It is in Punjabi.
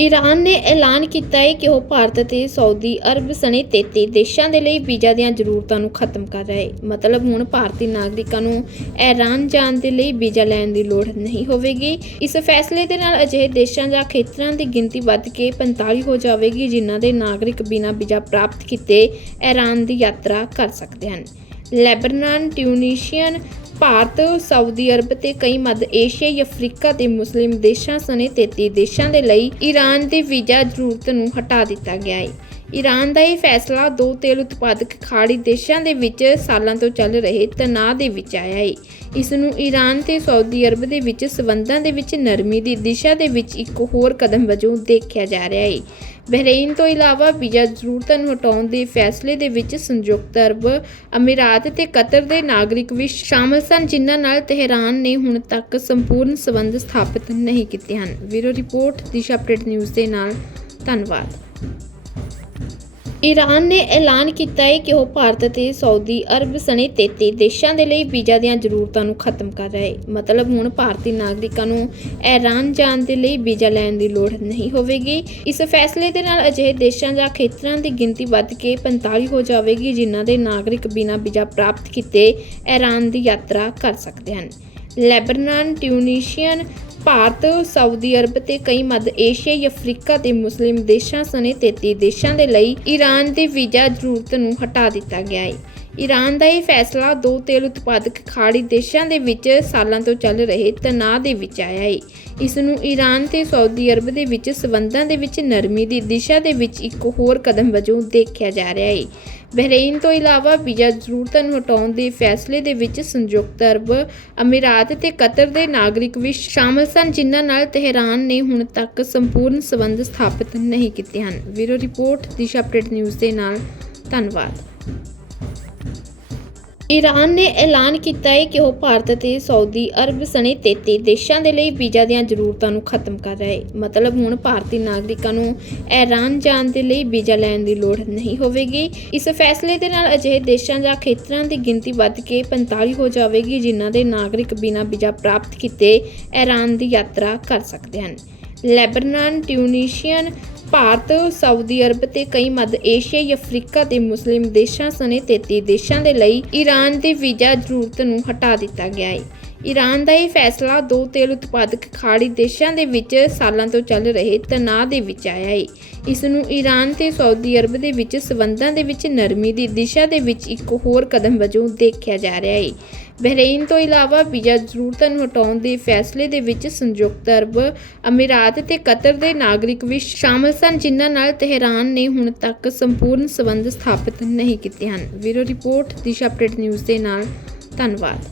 ਈਰਾਨ ਨੇ ਐਲਾਨ ਕੀਤਾ ਹੈ ਕਿ ਉਹ ਭਾਰਤ ਅਤੇ ਸਾਊਦੀ ਅਰਬ ਸਣੇ 33 ਦੇਸ਼ਾਂ ਦੇ ਲਈ ਵੀਜ਼ਾ ਦੀਆਂ ਜ਼ਰੂਰਤਾਂ ਨੂੰ ਖਤਮ ਕਰ ਰਿਹਾ ਹੈ। ਮਤਲਬ ਹੁਣ ਭਾਰਤੀ ਨਾਗਰਿਕਾਂ ਨੂੰ ਈਰਾਨ ਜਾਣ ਦੇ ਲਈ ਵੀਜ਼ਾ ਲੈਣ ਦੀ ਲੋੜ ਨਹੀਂ ਹੋਵੇਗੀ। ਇਸ ਫੈਸਲੇ ਦੇ ਨਾਲ ਅਜਿਹੇ ਦੇਸ਼ਾਂ ਜਾਂ ਖੇਤਰਾਂ ਦੀ ਗਿਣਤੀ ਵੱਧ ਕੇ 45 ਹੋ ਜਾਵੇਗੀ, ਜਿਨ੍ਹਾਂ ਦੇ ਨਾਗਰਿਕ ਬਿਨਾਂ ਵੀਜ਼ਾ ਪ੍ਰਾਪਤ ਕੀਤੇ ਈਰਾਨ ਦੀ ਯਾਤਰਾ ਕਰ ਸਕਦੇ ਹਨ। Lebanon, Tunisian Bharat, Saudi Arab ਤੇ ਕਈ ਮੱਧ ਏਸ਼ੀਆਈ ਅਫਰੀਕਾ ਤੇ ਮੁਸਲਿਮ ਦੇਸ਼ਾਂ ਸਣੇ 33 ਦੇਸ਼ਾਂ ਦੇ ਲਈ ਈਰਾਨ ਦੀ ਵੀਜ਼ਾ ਜ਼ਰੂਰਤ ਨੂੰ ਹਟਾ ਦਿੱਤਾ ਗਿਆ ਹੈ। ਈਰਾਨ ਦਾ ਇਹ ਫੈਸਲਾ ਦੋ ਤੇਲ ਉਤਪਾਦਕ ਖਾੜੀ ਦੇਸ਼ਾਂ ਦੇ ਵਿੱਚ ਸਾਲਾਂ ਤੋਂ ਚੱਲ ਰਹੇ ਤਣਾਅ ਦੇ ਵਿੱਚ ਆਇਆ ਹੈ ਇਸ ਨੂੰ ਈਰਾਨ ਤੇ ਸਾਊਦੀ ਅਰਬ ਦੇ ਵਿੱਚ ਸਬੰਧਾਂ ਦੇ ਵਿੱਚ ਨਰਮੀ ਦੀ ਦਿਸ਼ਾ ਦੇ ਵਿੱਚ ਇੱਕ ਹੋਰ ਕਦਮ ਵਜੋਂ ਦੇਖਿਆ ਜਾ ਰਿਹਾ ਹੈ ਬਹਿਰੇਨ ਤੋਂ ਇਲਾਵਾ ਵੀਜ਼ਾ ਜ਼ਰੂਰਤਾਂ ਨੂੰ ਹਟਾਉਣ ਦੇ ਫੈਸਲੇ ਦੇ ਵਿੱਚ ਸੰਯੁਕਤ ਅਰਬ ਅਮੀਰਾਤ ਤੇ ਕਤਰ ਦੇ ਨਾਗਰਿਕ ਵੀ ਸ਼ਾਮਲ ਸਨ, ਜਿਨ੍ਹਾਂ ਨਾਲ ਤਹਿਰਾਨ ਨੇ ਹੁਣ ਤੱਕ ਸੰਪੂਰਨ ਸਬੰਧ ਸਥਾਪਿਤ ਨਹੀਂ ਕੀਤੇ ਹਨ। ਵੀਰੋ ਰਿਪੋਰਟ, ਦਿਸ਼ਾ ਅਪਡੇਟ ਨਿਊਜ਼ ਦੇ ਨਾਲ। ਧੰਨਵਾਦ। ਈਰਾਨ ਨੇ ਐਲਾਨ ਕੀਤਾ ਹੈ ਕਿ ਉਹ ਭਾਰਤ ਅਤੇ ਸਾਊਦੀ ਅਰਬ ਸਣੇ 33 ਦੇਸ਼ਾਂ ਦੇ ਲਈ ਵੀਜ਼ਾ ਦੀਆਂ ਜ਼ਰੂਰਤਾਂ ਨੂੰ ਖਤਮ ਕਰ ਰਿਹਾ ਹੈ। ਮਤਲਬ ਹੁਣ ਭਾਰਤੀ ਨਾਗਰਿਕਾਂ ਨੂੰ ਈਰਾਨ ਜਾਣ ਦੇ ਲਈ ਵੀਜ਼ਾ ਲੈਣ ਦੀ ਲੋੜ ਨਹੀਂ ਹੋਵੇਗੀ। ਇਸ ਫੈਸਲੇ ਦੇ ਨਾਲ ਅਜਿਹੇ ਦੇਸ਼ਾਂ ਜਾਂ ਖੇਤਰਾਂ ਦੀ ਗਿਣਤੀ ਵੱਧ ਕੇ 45 ਹੋ ਜਾਵੇਗੀ, ਜਿਨ੍ਹਾਂ ਦੇ ਨਾਗਰਿਕ ਬਿਨਾਂ ਵੀਜ਼ਾ ਪ੍ਰਾਪਤ ਕੀਤੇ ਈਰਾਨ ਦੀ ਯਾਤਰਾ ਕਰ ਸਕਦੇ ਹਨ। Lebanon, Tunisian Bharat, Saudi Arab ਤੇ ਕਈ ਮੱਧ ਏਸ਼ੀਆਈ ਅਫਰੀਕਾ ਦੇ ਮੁਸਲਿਮ ਦੇਸ਼ਾਂ ਸਣੇ 33 ਦੇਸ਼ਾਂ ਦੇ ਲਈ ਈਰਾਨ ਦੀ ਵੀਜ਼ਾ ਜ਼ਰੂਰਤ ਨੂੰ ਹਟਾ ਦਿੱਤਾ ਗਿਆ ਹੈ। ਈਰਾਨ ਦਾ ਇਹ ਫੈਸਲਾ ਦੋ ਤੇਲ ਉਤਪਾਦਕ ਖਾੜੀ ਦੇਸ਼ਾਂ ਦੇ ਵਿੱਚ ਸਾਲਾਂ ਤੋਂ ਚੱਲ ਰਹੇ ਤਣਾਅ ਦੇ ਵਿੱਚ ਆਇਆ ਹੈ ਇਸ ਨੂੰ ਈਰਾਨ ਤੇ ਸਾਊਦੀ ਅਰਬ ਦੇ ਵਿੱਚ ਸਬੰਧਾਂ ਦੇ ਵਿੱਚ ਨਰਮੀ ਦੀ ਦਿਸ਼ਾ ਦੇ ਵਿੱਚ ਇੱਕ ਹੋਰ ਕਦਮ ਵਜੋਂ ਦੇਖਿਆ ਜਾ ਰਿਹਾ ਹੈ ਬਹਿਰੇਨ ਤੋਂ ਇਲਾਵਾ ਵੀਜ਼ਾ ਜ਼ਰੂਰਤਾਂ ਨੂੰ ਹਟਾਉਣ ਦੇ ਫੈਸਲੇ ਦੇ ਵਿੱਚ ਸੰਯੁਕਤ ਅਰਬ ਅਮੀਰਾਤ ਤੇ ਕਤਰ ਦੇ ਨਾਗਰਿਕ ਵੀ ਸ਼ਾਮਲ ਸਨ, ਜਿਨ੍ਹਾਂ ਨਾਲ ਤਹਿਰਾਨ ਨੇ ਹੁਣ ਤੱਕ ਸੰਪੂਰਨ ਸਬੰਧ ਸਥਾਪਿਤ ਨਹੀਂ ਕੀਤੇ ਹਨ। ਵੀਰੋ ਰਿਪੋਰਟ, ਦਿਸ਼ਾ ਅਪਡੇਟ ਨਿਊਜ਼ ਦੇ ਨਾਲ ਧੰਨਵਾਦ। ਈਰਾਨ ਨੇ ਐਲਾਨ ਕੀਤਾ ਹੈ ਕਿ ਉਹ ਭਾਰਤ ਅਤੇ ਸਾਊਦੀ ਅਰਬ ਸਣੇ 33 ਦੇਸ਼ਾਂ ਦੇ ਲਈ ਵੀਜ਼ਾ ਦੀਆਂ ਜ਼ਰੂਰਤਾਂ ਨੂੰ ਖਤਮ ਕਰ ਰਿਹਾ ਹੈ। ਮਤਲਬ ਹੁਣ ਭਾਰਤੀ ਨਾਗਰਿਕਾਂ ਨੂੰ ਈਰਾਨ ਜਾਣ ਦੇ ਲਈ ਵੀਜ਼ਾ ਲੈਣ ਦੀ ਲੋੜ ਨਹੀਂ ਹੋਵੇਗੀ। ਇਸ ਫੈਸਲੇ ਦੇ ਨਾਲ ਅਜਿਹੇ ਦੇਸ਼ਾਂ ਜਾਂ ਖੇਤਰਾਂ ਦੀ ਗਿਣਤੀ ਵੱਧ ਕੇ 45 ਹੋ ਜਾਵੇਗੀ, ਜਿਨ੍ਹਾਂ ਦੇ ਨਾਗਰਿਕ ਬਿਨਾਂ ਵੀਜ਼ਾ ਪ੍ਰਾਪਤ ਕੀਤੇ ਈਰਾਨ ਦੀ ਯਾਤਰਾ ਕਰ ਸਕਦੇ ਹਨ। Lebanon, Tunisian Bharat, Saudi Arab ਤੇ ਕਈ ਮੱਧ ਏਸ਼ੀਆਈ ਅਫਰੀਕਾ ਤੇ ਮੁਸਲਿਮ ਦੇਸ਼ਾਂ ਸਣੇ 33 ਦੇਸ਼ਾਂ ਦੇ ਲਈ ਈਰਾਨ ਦੀ ਵੀਜ਼ਾ ਜ਼ਰੂਰਤ ਨੂੰ ਹਟਾ ਦਿੱਤਾ ਗਿਆ ਹੈ ਈਰਾਨ ਦਾ ਇਹ ਫੈਸਲਾ ਦੋ ਤੇਲ ਉਤਪਾਦਕ ਖਾੜੀ ਦੇਸ਼ਾਂ ਦੇ ਵਿੱਚ ਸਾਲਾਂ ਤੋਂ ਚੱਲ ਰਹੇ ਤਣਾਅ ਦੇ ਵਿੱਚ ਆਇਆ ਹੈ ਇਸ ਨੂੰ ਈਰਾਨ ਤੇ ਸਾਊਦੀ ਅਰਬ ਦੇ ਵਿੱਚ ਸਬੰਧਾਂ ਦੇ ਵਿੱਚ ਨਰਮੀ ਦੀ ਦਿਸ਼ਾ ਦੇ ਵਿੱਚ ਇੱਕ ਹੋਰ ਕਦਮ ਵਜੋਂ ਦੇਖਿਆ ਜਾ ਰਿਹਾ ਹੈ ਬਹਿਰੇਨ ਤੋਂ ਇਲਾਵਾ ਵੀਜ਼ਾ ਜ਼ਰੂਰਤਾਂ ਨੂੰ ਹਟਾਉਣ ਦੇ ਫੈਸਲੇ ਦੇ ਵਿੱਚ ਸੰਯੁਕਤ ਅਰਬ ਅਮੀਰਾਤ ਤੇ ਕਤਰ ਦੇ ਨਾਗਰਿਕ ਵੀ ਸ਼ਾਮਲ ਸਨ, ਜਿਨ੍ਹਾਂ ਨਾਲ ਤਹਿਰਾਨ ਨੇ ਹੁਣ ਤੱਕ ਸੰਪੂਰਨ ਸਬੰਧ ਸਥਾਪਿਤ ਨਹੀਂ ਕੀਤੇ ਹਨ। ਵੀਰੋ ਰਿਪੋਰਟ, ਦਿਸ਼ਾ ਅਪਡੇਟ ਨਿਊਜ਼ ਦੇ ਨਾਲ ਧੰਨਵਾਦ।